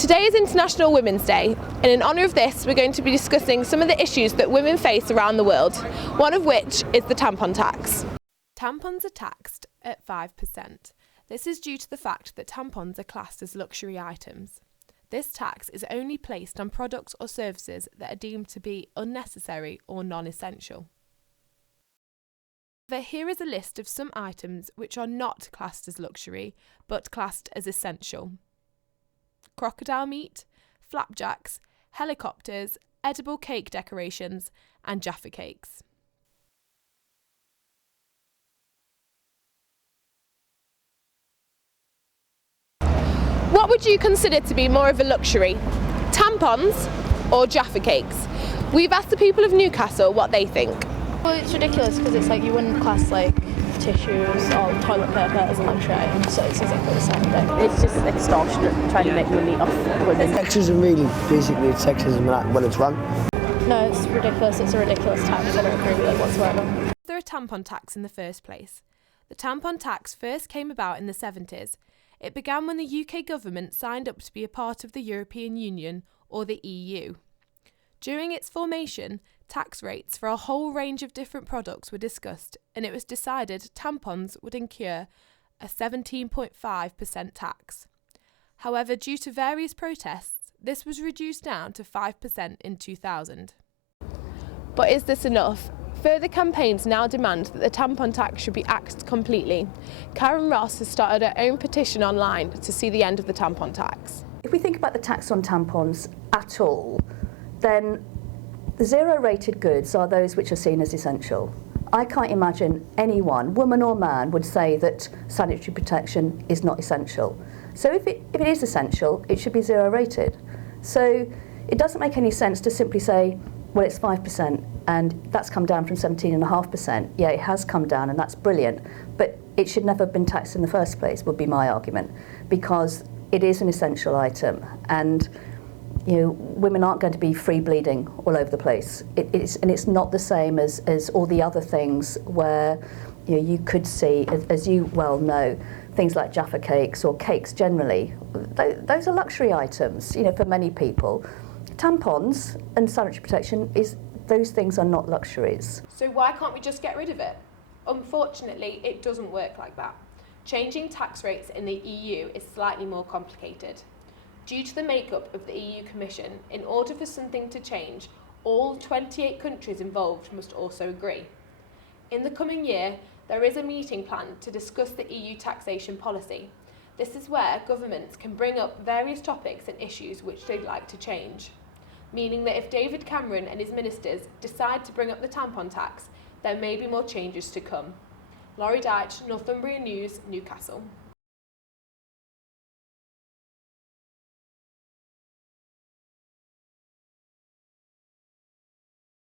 Today is International Women's Day, and in honour of this we're going to be discussing some of the issues that women face around the world, one of which is the tampon tax. Tampons are taxed at 5%. This is due to the fact that tampons are classed as luxury items. This tax is only placed on products or services that are deemed to be unnecessary or non-essential. Here is a list of some items which are not classed as luxury, but classed as essential. Crocodile meat, flapjacks, helicopters, edible cake decorations, and Jaffa cakes. What would you consider to be more of a luxury? Tampons or Jaffa cakes? We've asked the people of Newcastle what they think. Well, it's ridiculous because it's like you wouldn't class like tissues or toilet paper as a luxury item, so it's exactly the same thing. It's just extortionate, trying to make money off women. Sexism really, basically it's sexism when it's wrong. No, it's ridiculous. It's a ridiculous tax. I don't agree with it whatsoever. Is there a tampon tax in the first place? The tampon tax first came about in the 70s. It began when the UK government signed up to be a part of the European Union, or the EU. During its formation, tax rates for a whole range of different products were discussed, and it was decided tampons would incur a 17.5% tax. However, due to various protests, this was reduced down to 5% in 2000. But is this enough? Further campaigns now demand that the tampon tax should be axed completely. Karen Ross has started her own petition online to see the end of the tampon tax. If we think about the tax on tampons at all, then the zero-rated goods are those which are seen as essential. I can't imagine anyone, woman or man, would say that sanitary protection is not essential. So if it is essential, it should be zero-rated. So it doesn't make any sense to simply say, well, it's 5%, and that's come down from 17.5%. Yeah, it has come down, and that's brilliant, but it should never have been taxed in the first place, would be my argument, because it is an essential item, and women aren't going to be free bleeding all over the place. It's not the same as all the other things where you could see, as you well know, things like Jaffa cakes or cakes generally. Those are luxury items, for many people. Tampons and sanitary protection, those things are not luxuries. So why can't we just get rid of it? Unfortunately, it doesn't work like that. Changing tax rates in the EU is slightly more complicated. Due to the makeup of the EU Commission, in order for something to change, all 28 countries involved must also agree. In the coming year, there is a meeting planned to discuss the EU taxation policy. This is where governments can bring up various topics and issues which they'd like to change, meaning that if David Cameron and his ministers decide to bring up the tampon tax, there may be more changes to come. Laurie Deitch, Northumbria News, Newcastle.